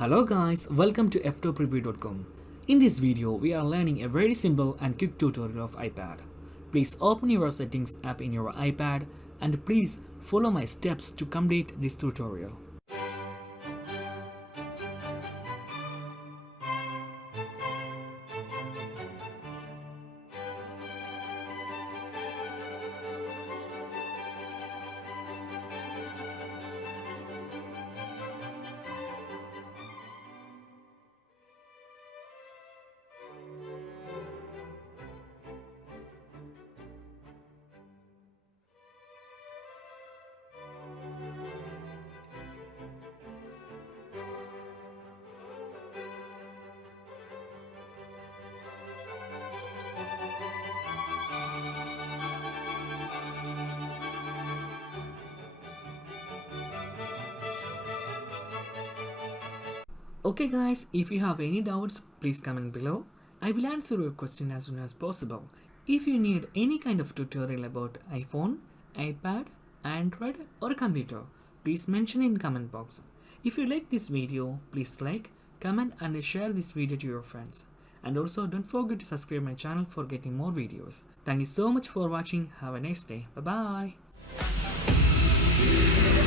Hello guys, welcome to Ftopreview.com. In this video, we are learning a very simple and quick tutorial of iPad. Please open your settings app in your iPad and please follow my steps to complete this tutorial. Okay guys, if you have any doubts, please comment below. I will answer your question as soon as possible. If you need any kind of tutorial about iPhone, iPad, Android or computer, please mention in comment box. If you like this video, please like, comment and share this video to your friends. And also don't forget to subscribe my channel for getting more videos. Thank you so much for watching. Have a nice day. Bye bye.